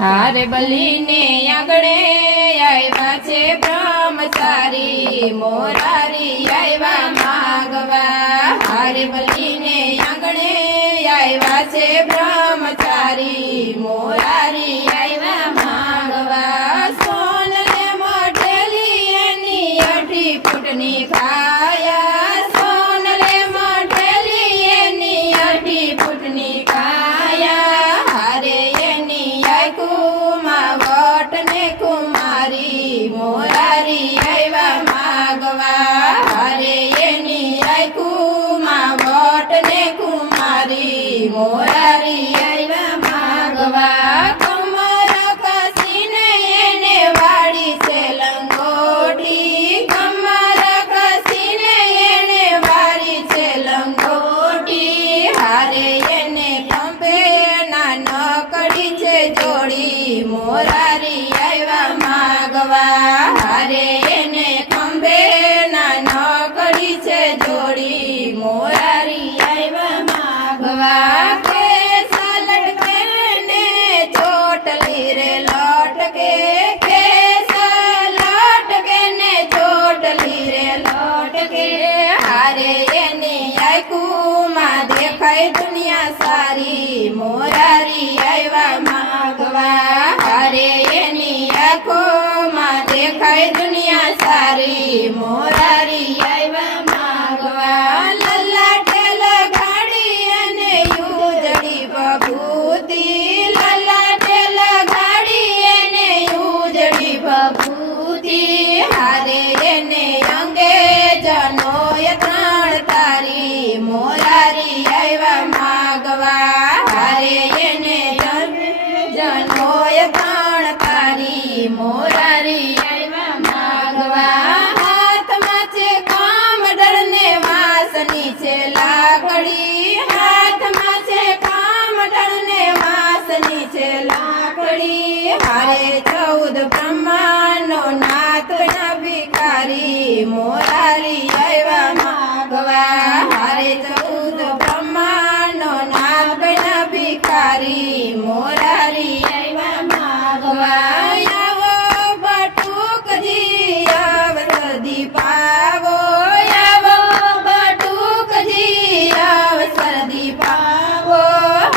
હારે બલીને આંગણે આવ્યા છે બ્રહ્મચારી મોરારી આવ્યા માગવા હારે બલીને આંગણે આવ્યા છે બ્રહ્મચારી મોરારી આવ્યા માગવા સોનલે મોઢેલી એની 8 ફૂટની કાયા સોનલે મોઢેલી એની 8 ફૂટની કાયા હારે એની આંખોમાં વટ ને કુમારી મોરારી આવ્યા માગવા હારે એની આંખોમાં વટ ને કુમારી મોરારી આવ્યા માગવા કમર કસીને એને વાળી છે લંગોટી કમર કસીને એને વાળી છે લંગોટી હારે એને ખંભે ના નકડી છે જોડી મોરારી આવ્યા માગવા હારે એને ખંભે ના નકડી છે જોડી મોરારી આવ્યા માગવા કે લટકે ને ચોટલી રે લટકે કે લટકે ને ચોટલી રે લટકે હારે એની આંખોમાં દેખાય દુનિયા સારી મોરારી આવ્યા માગવા હારે એની આંખોમાં દેખાય દુનિયા સારી મોરારી આવ્યા માગવા લલાટે લગાડી અને ઉજળી ભભૂતિ લલાટે લગાડી એને ઉજળી ભભૂતિ હારે એને અંગે જનોય 3 તારી મોરારી આવ્યા માગવા હારે એને જનોય 3 તારી મોરારી આવ્યા માગવા હાથમાં છે કામડળ ને વાસની છે લાકડી હાથમાં છે કામડળ ને વાસની છે લાકડી હારે 14 બ્રહ્માનો નાથ ના ભિખારી મોરારી આવ્યા માગવા હારે 14 બ્રહ્માનો નાથ ના ભિખારી મોરારી આવ્યા માગવા આવો બટુકજી અવસદી પાવો આવો બટુકજી અવસદી પાવો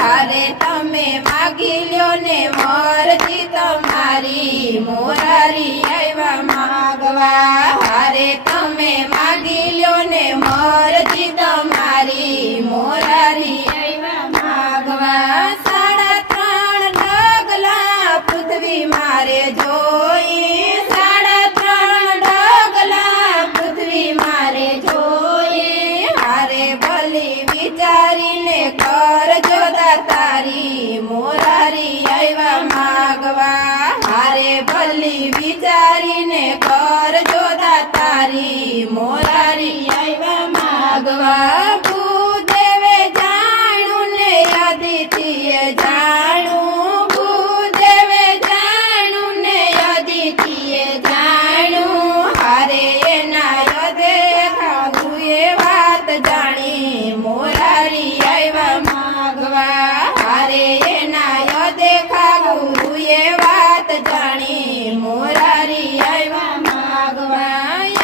હારે તમે માગી લ્યો ને મરજી તમારી મોરારી આવ્યા માગવા હારે તમે માગી લ્યો ને મરજી તમારી મોરારી આવ્યા માગવા 3.5 ડગલા પૃથ્વી મારે જોઈ 3.5 ડગલા પૃથ્વી મારે જોઈ હારે ભલી વિચારીને કરજો દાતારી મોરારી આવ્યા માગવા હારે ભલી વિચારીને કરજો દાતારી મોરારી આવ્યા માગવા ભૂદેવે જાણું ને અદિતિએ જાણું ભૂદેવે જાણું ને અદિતિએ જાણું હારે એના દેખાવું એ વાત જાણી મોરારી આવ્યા માગવા હારે એના દેખાવું એ વાત જાણી મોરારી આવ્યા માગવા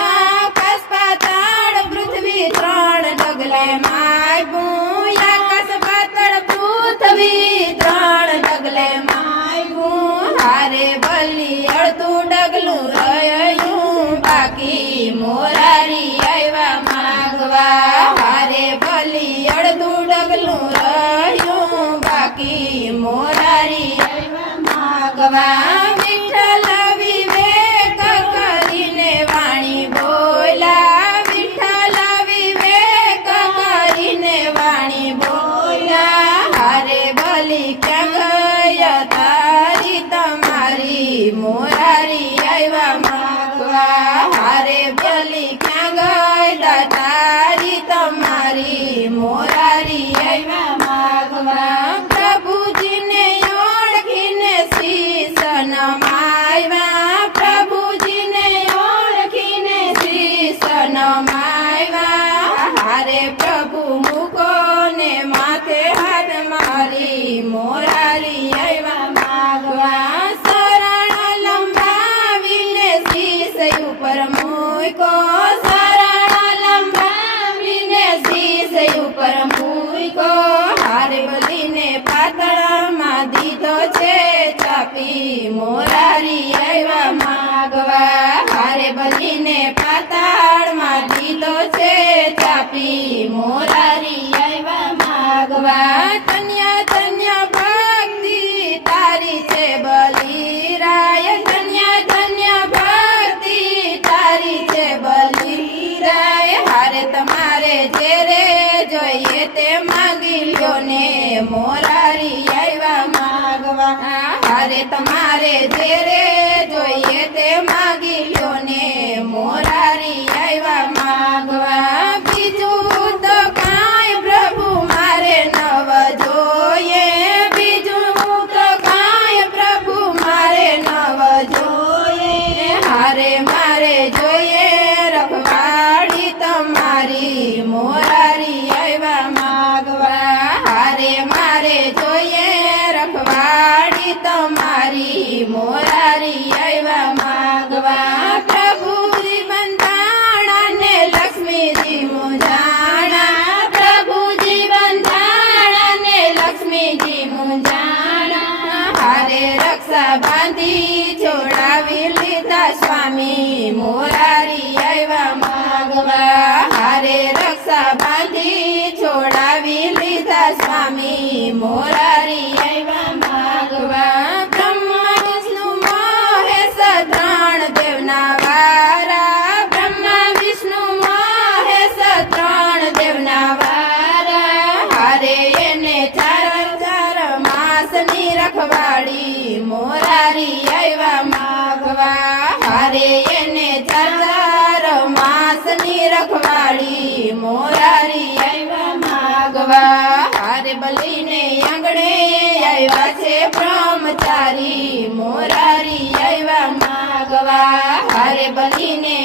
આકાશ પાતાળ પૃથ્વી 3 ડગલે માગ્યું આકાશ પાતાળ પૃથ્વી 3 ડગલે માગ્યું હારે ભલી અડધું ડગલું રહ્યું બાકી મોરારી આવ્યા માગવા હારે ભલી અડધું ડગલું રહ્યું બાકી મોરારી આવ્યા માગવા વિઠ્ઠલ વિવેક કરીને વાણી બોલ્યા વિઠ્ઠલ વિવેક કરીને વાણી બોલ્યા હારે ભલી ક્યાં ગયા તારી તમારી મોરારી આવ્યા માગવા હારે ભલી ક્યાં ગયા તારી તમારી મોરારી આવ્યા માગવા પ્રભુજીને ઓળખીને શીશ માગવા શરણ લંબાવીને શીશ ઉપર મૂકો શરણ લંબાવીને શીશ ઉપર મૂકો હારે બલીને પાતળમાં દીધો છે ચાપી મોરારી આવ્યા માગવા હારે બલીને પાતાળમાં દીધો છે ચાપી મોરારી આવ્યા માગવા ધન્ય ધન્ય ભક્તિ તારી છે બલિરાય ધન્ય ધન્ય ભક્તિ તારી છે બલિરાય હારે તમારે જે રે જોઈએ તે માંગી લ્યો ને મોરારી આવ્યા માગવા હારે તમારે જે રે જોઈએ તે માંગી લ્યો ને મોરારી આવ્યા માગવા બીજું તો કાંઈ પ્રભુ મારે નવ જોઈએ બીજું તો કાંઈ પ્રભુ મારે નવ જોઈએ હારે મારે જોઈએ રખવાડી તમારી મોરારી આવ્યા માગવા હારે મારે જોઈએ રખવાડી તમારી મોરારી આવ્યા માગવા પ્રભુજી બંધાણા ને લક્ષ્મીજી મુંજાણા પ્રભુજી બંધાણા ને લક્ષ્મીજી મુંજાણા હારે રક્ષા બાંધી છોડાવી લીધા સ્વામી મોરારી આવ્યા માગવા હારે રક્ષા બાંધી છોડાવી લીધા સ્વામી મોરારી આવ્યા માગવા બ્રહ્મા વિષ્ણુ મહેશ ત્રણ દેવના વારા બ્રહ્મા વિષ્ણુ મહેશ ત્રણ દેવના વારા હારે એને ચાર માસની રખવાડી મોરારી આવ્યા માગવા હારે એને ચાર માસની રખવાડી મોરારી આવ્યા માગવા હારે બલીને આંગણે આવ્યા છે બ્રહ્મચારી મોરારી આવ્યા માગવા હારે બલીને